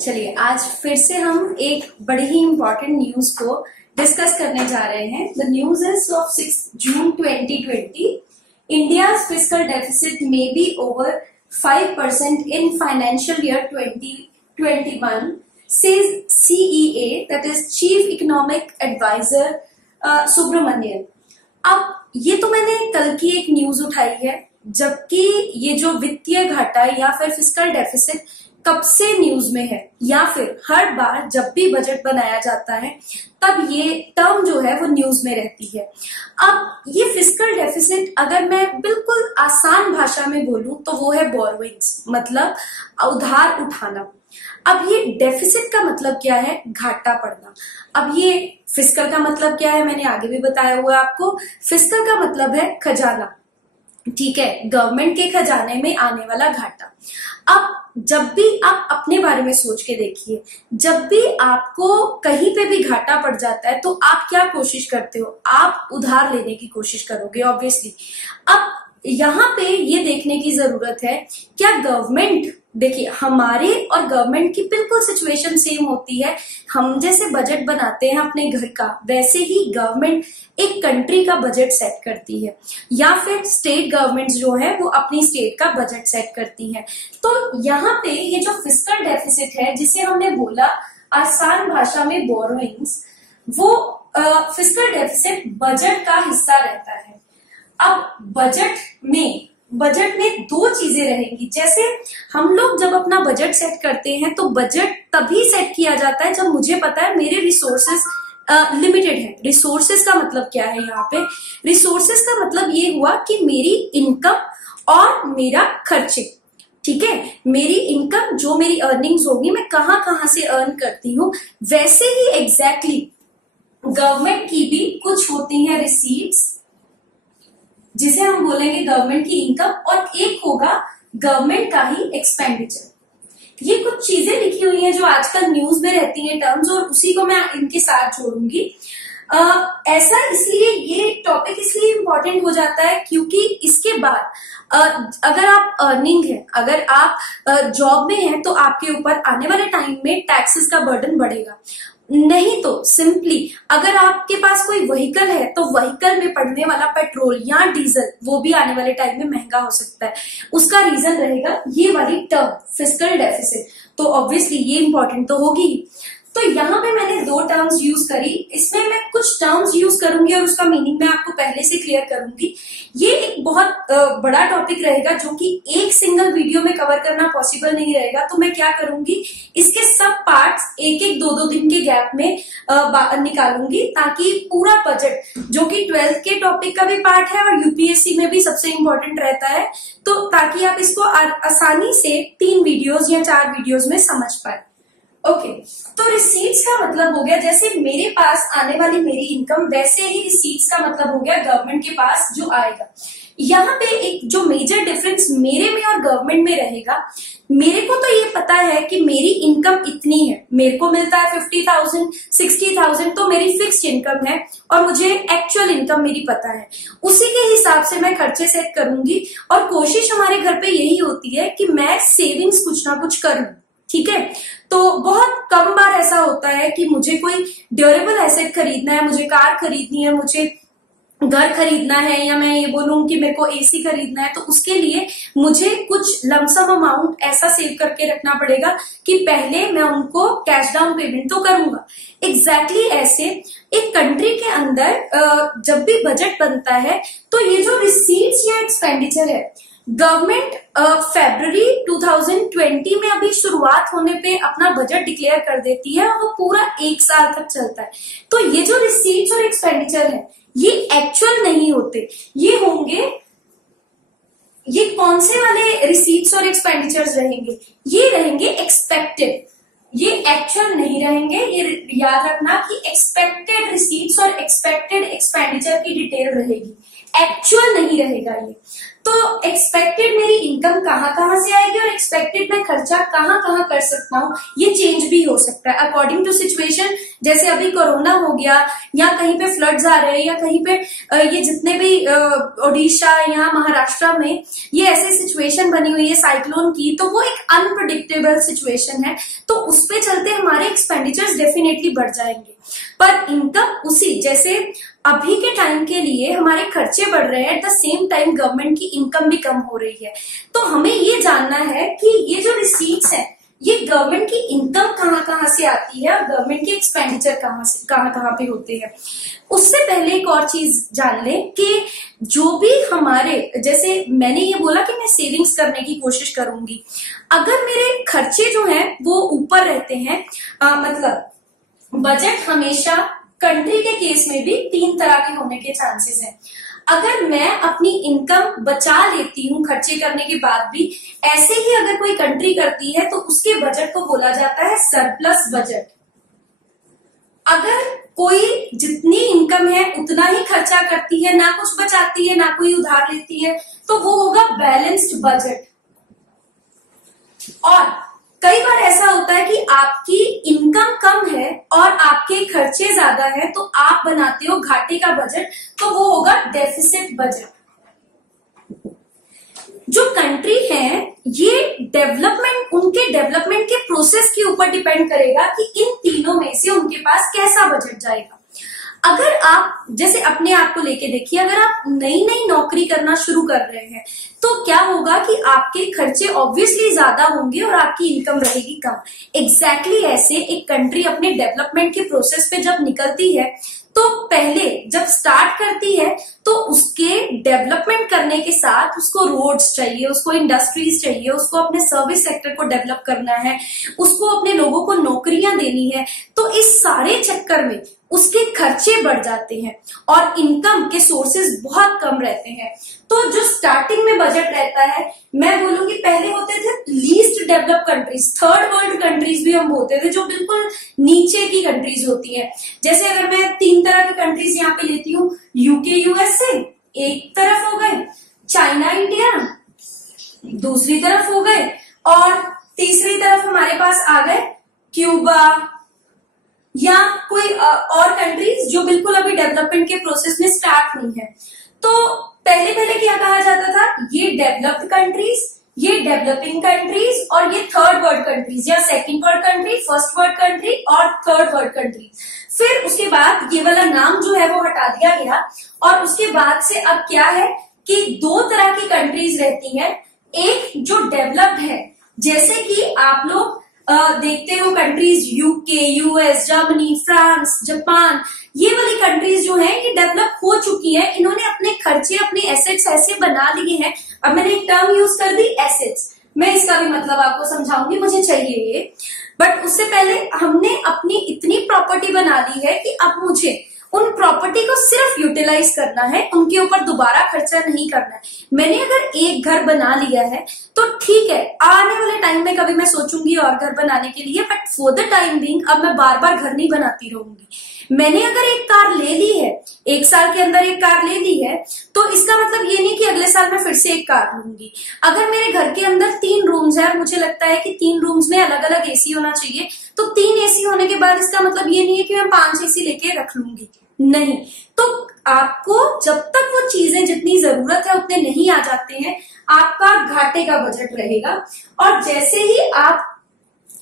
चलिए आज फिर से हम एक बड़ी ही इंपॉर्टेंट न्यूज को डिस्कस करने जा रहे हैं। The news is of 6 June 2020। India's fiscal deficit may be over 5% in financial year 2021, says CEA, that is Chief Economic Advisor Subramanian। अब ये तो मैंने कल की एक न्यूज उठाई है, जबकि ये जो वित्तीय घाटा या फिर फिस्कल डेफिसिट कब से न्यूज में है, या फिर हर बार जब भी बजट बनाया जाता है तब ये टर्म जो है वो न्यूज में रहती है। अब ये फिस्कल डेफिसिट अगर मैं बिल्कुल आसान भाषा में बोलूं तो वो है बोरोइंग्स, मतलब उधार उठाना। अब ये डेफिसिट का मतलब क्या है? घाटा पड़ना। अब ये फिस्कल का मतलब क्या है? मैंने आगे भी बताया हुआ आपको। फिस्कल का मतलब है खजाना, ठीक है, गवर्नमेंट के खजाने में आने वाला घाटा। अब जब भी आप अपने बारे में सोच के देखिए, जब भी आपको कहीं पे भी घाटा पड़ जाता है तो आप क्या कोशिश करते हो? आप उधार लेने की कोशिश करोगे ऑब्वियसली। अब यहाँ पे ये देखने की जरूरत है, क्या गवर्नमेंट, देखिए हमारे और गवर्नमेंट की बिल्कुल सिचुएशन सेम होती है। हम जैसे बजट बनाते हैं अपने घर का, वैसे ही गवर्नमेंट एक कंट्री का बजट सेट करती है, या फिर स्टेट गवर्नमेंट जो है वो अपनी स्टेट का बजट सेट करती है। तो यहाँ पे ये जो फिस्कल डेफिसिट है, जिसे हमने बोला आसान भाषा में बोरोइंग्स, वो फिस्कल डेफिसिट बजट का हिस्सा रहता है। अब बजट में दो चीजें रहेंगी। जैसे हम लोग जब अपना बजट सेट करते हैं तो बजट तभी सेट किया जाता है जब मुझे पता है मेरे रिसोर्सेस लिमिटेड है। रिसोर्सेस का मतलब क्या है? यहाँ पे रिसोर्सेस का मतलब ये हुआ कि मेरी इनकम और मेरा खर्चे, ठीक है, मेरी इनकम जो मेरी अर्निंग्स होगी, मैं कहाँ कहाँ से अर्न करती हूँ। वैसे ही एग्जैक्टली गवर्नमेंट की भी कुछ होती है रिसीट्स, जिसे हम बोलेंगे गवर्नमेंट की इनकम, और एक होगा गवर्नमेंट का ही एक्सपेंडिचर। ये कुछ चीजें लिखी हुई हैं जो आजकल न्यूज में रहती हैं टर्म्स, और उसी को मैं इनके साथ जोड़ूंगी। ऐसा इसलिए ये टॉपिक इसलिए इम्पोर्टेंट हो जाता है क्योंकि इसके बाद अगर आप अर्निंग है, अगर आप जॉब में हैं, तो आपके ऊपर आने वाले टाइम में टैक्सेस का बर्डन बढ़ेगा। नहीं तो सिंपली अगर आपके पास कोई व्हीकल है तो व्हीकल में पड़ने वाला पेट्रोल या डीजल वो भी आने वाले टाइम में महंगा हो सकता है। उसका रीजन रहेगा ये वाली टर्म फिस्कल डेफिसिट। तो ऑब्वियसली ये इंपॉर्टेंट तो होगी। तो यहाँ पे मैंने दो टर्म्स यूज करी, इसमें मैं कुछ टर्म्स यूज करूंगी और उसका मीनिंग मैं आपको पहले से क्लियर करूंगी। ये एक बहुत बड़ा टॉपिक रहेगा जो कि एक सिंगल वीडियो में कवर करना पॉसिबल नहीं रहेगा। तो मैं क्या करूंगी, इसके सब पार्ट्स एक एक दो दो दिन के गैप में निकालूंगी, ताकि पूरा बजट जो कि 12th के टॉपिक का भी पार्ट है और यूपीएससी में भी सबसे इंपॉर्टेंट रहता है, तो ताकि आप इसको आसानी से 3 वीडियोज या 4 वीडियोज में समझ पाए। ओके, तो रिसीट्स का मतलब हो गया जैसे मेरे पास आने वाली मेरी इनकम, वैसे ही रिसीट्स का मतलब हो गया गवर्नमेंट के पास जो आएगा। यहाँ पे एक जो मेजर डिफरेंस मेरे में और गवर्नमेंट में रहेगा, मेरे को तो ये पता है कि मेरी इनकम इतनी है, मेरे को मिलता है 50,000 60,000, तो मेरी फिक्स्ड इनकम है और मुझे एक्चुअल इनकम मेरी पता है। उसी के हिसाब से मैं खर्चे सेट करूंगी, और कोशिश हमारे घर पे यही होती है कि मैं सेविंग्स कुछ ना कुछ करूं, ठीक है। तो बहुत कम बार ऐसा होता है कि मुझे कोई ड्यूरेबल एसेट खरीदना है, मुझे कार खरीदनी है, मुझे घर खरीदना है, या मैं ये बोलूं कि मेरे को एसी खरीदना है, तो उसके लिए मुझे कुछ लमसम अमाउंट ऐसा सेव करके रखना पड़ेगा कि पहले मैं उनको कैश डाउन पेमेंट तो करूंगा। एग्जैक्टली ऐसे एक कंट्री के अंदर जब भी बजट बनता है तो ये जो रिसीट्स या एक्सपेंडिचर है, गवर्नमेंट फरवरी 2020 में अभी शुरुआत होने पे अपना बजट डिक्लेयर कर देती है और वो पूरा 1 साल तक चलता है। तो ये जो रिसीट्स और एक्सपेंडिचर है ये एक्चुअल नहीं होते, ये होंगे, ये कौन से वाले रिसीट्स और एक्सपेंडिचर्स रहेंगे? ये रहेंगे एक्सपेक्टेड, ये एक्चुअल नहीं रहेंगे। ये याद रखना कि एक्सपेक्टेड रिसीट्स और एक्सपेक्टेड एक्सपेंडिचर की डिटेल रहेगी, एक्चुअल नहीं रहेगा ये। तो एक्सपेक्टेड मेरी इनकम कहाँ से आएगी और एक्सपेक्टेड मैं खर्चा कहाँ कर सकता हूँ, ये चेंज भी हो सकता है अकॉर्डिंग टू सिचुएशन। जैसे अभी कोरोना हो गया, या कहीं पे फ्लड्स आ रहे हैं, या कहीं पे ये जितने भी ओडिशा या महाराष्ट्र में ये ऐसे सिचुएशन बनी हुई है साइक्लोन की, तो वो एक अनप्रिडिक्टेबल सिचुएशन है, तो उस पे चलते हमारे एक्सपेंडिचर्स डेफिनेटली बढ़ जाएंगे। पर इनकम उसी जैसे अभी के टाइम के लिए हमारे खर्चे बढ़ रहे हैं, at the same time government की इनकम भी कम हो रही है। तो हमें ये जानना है कि ये जो रिसीट्स है ये गवर्नमेंट की इनकम कहाँ से आती है और गवर्नमेंट के एक्सपेंडिचर कहाँ पे होते हैं। उससे पहले एक और चीज जान लें कि जो भी हमारे, जैसे मैंने ये बोला कि मैं सेविंग्स करने की कोशिश करूंगी, अगर मेरे खर्चे जो हैं वो ऊपर रहते हैं, मतलब बजट हमेशा कंट्री के केस में भी 3 तरह के होने के चांसेस हैं। अगर मैं अपनी इनकम बचा लेती हूँ खर्चे करने के बाद भी, ऐसे ही अगर कोई कंट्री करती है तो उसके बजट को बोला जाता है सरप्लस बजट। अगर कोई जितनी इनकम है उतना ही खर्चा करती है, ना कुछ बचाती है ना कोई उधार लेती है, तो वो होगा बैलेंस्ड बजट। और कई बार ऐसा होता है कि आपकी इनकम कम है और आपके खर्चे ज्यादा है, तो आप बनाते हो घाटे का बजट, तो वो होगा डेफिसिट बजट। जो कंट्री है ये उनके डेवलपमेंट के प्रोसेस के ऊपर डिपेंड करेगा कि इन तीनों में से उनके पास कैसा बजट जाएगा। अगर आप जैसे अपने आप को लेके देखिए, अगर आप नई नौकरी करना शुरू कर रहे हैं तो क्या होगा कि आपके खर्चे ऑब्वियसली ज्यादा होंगे और आपकी इनकम रहेगी कम। एग्जैक्टली ऐसे एक कंट्री अपने डेवलपमेंट के प्रोसेस पे जब निकलती है तो पहले जब स्टार्ट करती है तो उसके डेवलपमेंट करने के साथ उसको रोड्स चाहिए, उसको इंडस्ट्रीज चाहिए, उसको अपने सर्विस सेक्टर को डेवलप करना है, उसको अपने लोगों को नौकरियां देनी है। तो इस सारे चक्कर में उसके खर्चे बढ़ जाते हैं और इनकम के सोर्सेज बहुत कम रहते हैं। तो जो स्टार्टिंग में बजट रहता है, मैं बोलूंगी पहले होते थे least develop countries, third world countries भी हम बोलते थे, जो बिल्कुल नीचे की कंट्रीज होती है। जैसे अगर मैं 3 तरह की कंट्रीज यहाँ पे लेती हूँ, यूके यूएसए एक तरफ हो गए, चाइना इंडिया दूसरी तरफ हो गए, और तीसरी तरफ हमारे पास आ गए क्यूबा या कोई और कंट्रीज जो बिल्कुल अभी डेवलपमेंट के प्रोसेस में स्टार्ट हुई है। तो पहले क्या कहा जाता था, ये डेवलप्ड कंट्रीज, ये डेवलपिंग कंट्रीज और ये थर्ड वर्ल्ड कंट्रीज, या second world country, first world country और थर्ड वर्ल्ड कंट्री। फिर उसके बाद ये वाला नाम जो है वो हटा दिया गया और उसके बाद से अब क्या है कि 2 तरह की कंट्रीज रहती हैं। एक जो डेवलप्ड है, जैसे कि आप लोग देखते हो countries UK, US, Germany, France, Japan, ये वाली कंट्रीज जो हैं ये डेवलप हो चुकी हैं, इन्होंने अपने खर्चे, अपने एसेट्स ऐसे बना लिए हैं। अब मैंने एक टर्म यूज कर दी एसेट्स, मैं इसका भी मतलब आपको समझाऊंगी, मुझे चाहिए ये। बट उससे पहले हमने अपनी इतनी प्रॉपर्टी बना ली है कि अब मुझे उन प्रॉपर्टी को सिर्फ यूटिलाइज करना है, उनके ऊपर दोबारा खर्चा नहीं करना है। मैंने अगर एक घर बना लिया है तो ठीक है, आने वाले टाइम में कभी मैं सोचूंगी और घर बनाने के लिए, but for the time being अब मैं बार बार घर नहीं बनाती रहूंगी। मैंने अगर एक कार ले ली है, 1 साल के अंदर एक कार ले ली है, तो इसका मतलब ये नहीं कि अगले साल मैं फिर से एक कार लूंगी। अगर मेरे घर के अंदर 3 रूम्स है और मुझे लगता है कि 3 रूम्स में अलग अलग एसी होना चाहिए, तो 3 एसी होने के बाद इसका मतलब ये नहीं है कि मैं 5 एसी लेके रख लूंगी, नहीं। तो आपको जब तक वो चीजें जितनी जरूरत है उतने नहीं आ जाते हैं, आपका घाटे का बजट रहेगा। और जैसे ही आप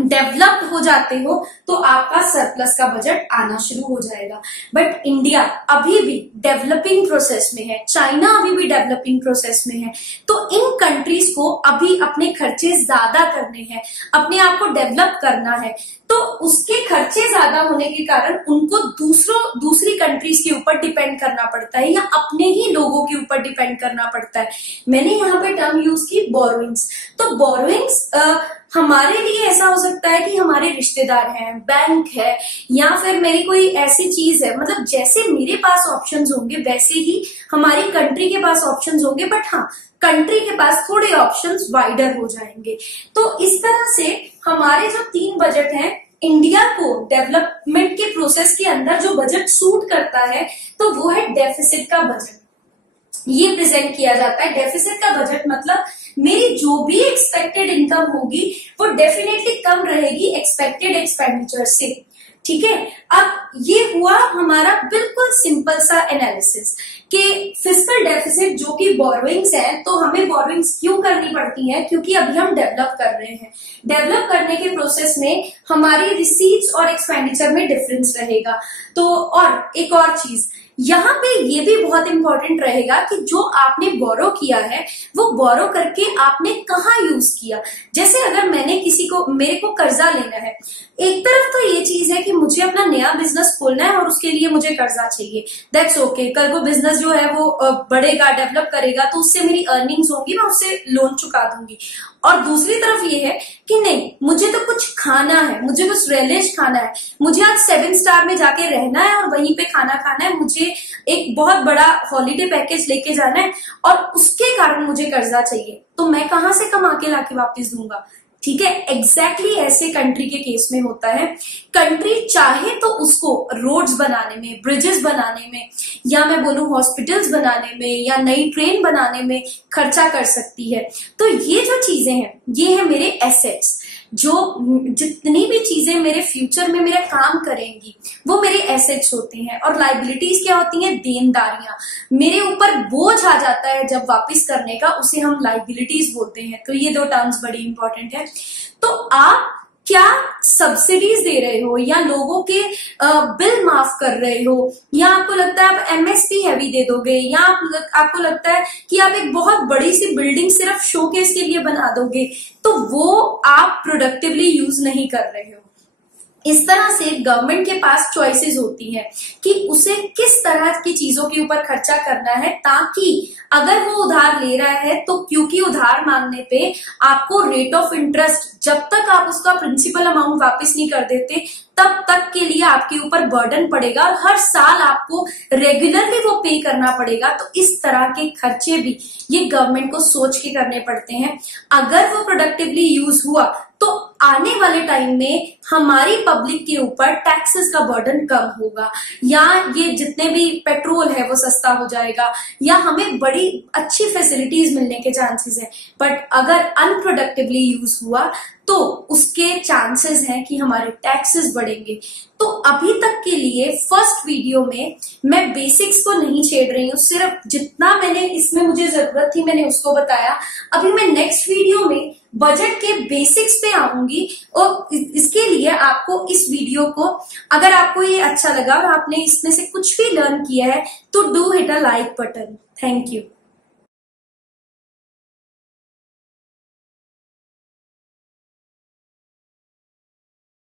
डेवलप हो जाते हो तो आपका सरप्लस का बजट आना शुरू हो जाएगा। बट इंडिया अभी भी डेवलपिंग प्रोसेस में है, चाइना अभी भी डेवलपिंग प्रोसेस में है, तो इन कंट्रीज को अभी अपने खर्चे ज्यादा करने हैं, अपने आप को डेवलप करना है। तो उसके खर्चे ज्यादा होने के कारण उनको दूसरी कंट्रीज के ऊपर डिपेंड करना पड़ता है या अपने ही लोगों के ऊपर डिपेंड करना पड़ता है। मैंने यहाँ पे टर्म यूज की बोरोइंग्स। तो बोरोइंग्स हमारे लिए ऐसा हो सकता है कि हमारे रिश्तेदार हैं, बैंक है, या फिर मेरी कोई ऐसी चीज है, मतलब जैसे मेरे पास ऑप्शंस होंगे वैसे ही हमारी कंट्री के पास ऑप्शंस होंगे, बट हाँ कंट्री के पास थोड़े ऑप्शंस वाइडर हो जाएंगे। तो इस तरह से हमारे जो 3 बजट हैं, इंडिया को डेवलपमेंट के प्रोसेस के अंदर जो बजट सूट करता है तो वो है डेफिसिट का बजट। ये प्रेजेंट किया जाता है। डेफिसिट का बजट मतलब मेरी जो भी एक्सपेक्टेड इनकम होगी वो डेफिनेटली कम रहेगी एक्सपेक्टेड एक्सपेंडिचर से। ठीक है, अब ये हुआ हमारा बिल्कुल सिंपल सा एनालिसिस कि फिस्कल डेफिसिट जो कि बोरोइंग्स है, तो हमें बोरोइंग्स क्यों करनी पड़ती है, क्योंकि अभी हम डेवलप कर रहे हैं। डेवलप करने के प्रोसेस में हमारी रिसीट्स और एक्सपेंडिचर में डिफरेंस रहेगा। तो और एक और चीज यहाँ पे ये भी बहुत इंपॉर्टेंट रहेगा कि जो आपने बोरो किया है वो बोरो करके आपने कहाँ यूज किया। जैसे अगर मैंने मेरे को कर्जा लेना है, एक तरफ तो ये चीज है कि मुझे अपना नया बिजनेस खोलना है और उसके लिए मुझे कर्जा चाहिए, दैट्स ओके। कल को बिजनेस जो है वो बढ़ेगा, डेवलप करेगा, तो उससे मेरी अर्निंग्स होंगी, मैं उससे लोन चुका दूंगी। और दूसरी तरफ ये है कि नहीं, मुझे तो कुछ खाना है, मुझे कुछ रेलिश खाना है, मुझे आज 7 स्टार में जाके रहना है और वहीं पे खाना खाना है, मुझे एक बहुत बड़ा हॉलीडे पैकेज लेके जाना है और उसके कारण मुझे कर्जा चाहिए, तो मैं कहां से कमा के लाके वापस दूंगा। ठीक है, एग्जैक्टली ऐसे कंट्री के केस में होता है। कंट्री चाहे तो उसको रोड्स बनाने में, ब्रिजेस बनाने में, या मैं बोलूं हॉस्पिटल्स बनाने में, या नई ट्रेन बनाने में खर्चा कर सकती है। तो ये जो चीजें हैं ये है मेरे एसेट्स। जो जितनी भी चीजें मेरे फ्यूचर में मेरा काम करेंगी वो मेरे एसेट्स होते हैं। और लाइबिलिटीज क्या होती हैं, देनदारियां। मेरे ऊपर बोझ आ जाता है जब वापस करने का, उसे हम लाइबिलिटीज बोलते हैं। तो ये 2 टर्म्स बड़ी इंपॉर्टेंट है। तो आप क्या सब्सिडीज दे रहे हो, या लोगों के बिल माफ कर रहे हो, या आपको लगता है आप एमएसपी हैवी दे दोगे, या आपको लगता है कि आप एक बहुत बड़ी सी बिल्डिंग सिर्फ शोकेस के लिए बना दोगे, तो वो आप प्रोडक्टिवली यूज नहीं कर रहे हो। इस तरह से गवर्नमेंट के पास चॉइसेस होती है कि उसे किस तरह की चीजों के ऊपर खर्चा करना है, ताकि अगर वो उधार ले रहा है तो क्योंकि उधार मांगने पे आपको रेट ऑफ इंटरेस्ट, जब तक आप उसका प्रिंसिपल अमाउंट वापस नहीं कर देते तब तक के लिए आपके ऊपर बर्डन पड़ेगा और हर साल आपको रेगुलरली वो पे करना पड़ेगा। तो इस तरह के खर्चे भी ये गवर्नमेंट को सोच के करने पड़ते हैं। अगर वो प्रोडक्टिवली यूज हुआ तो आने वाले टाइम में हमारी पब्लिक के ऊपर टैक्सेस का बर्डन कम होगा, या ये जितने भी पेट्रोल है वो सस्ता हो जाएगा, या हमें बड़ी अच्छी फैसिलिटीज मिलने के चांसेस हैं। बट अगर अनप्रोडक्टिवली यूज हुआ तो उसके चांसेस हैं कि हमारे टैक्सेस बढ़ेंगे। तो अभी तक के लिए फर्स्ट वीडियो में मैं बेसिक्स को नहीं छेड़ रही हूँ, सिर्फ जितना मैंने इसमें मुझे जरूरत थी मैंने उसको बताया। अभी मैं नेक्स्ट वीडियो में बजट के बेसिक्स पे आऊंगी, और इसके लिए आपको इस वीडियो को, अगर आपको ये अच्छा लगा और आपने इसमें से कुछ भी लर्न किया है, तो do hit a like button. Thank you.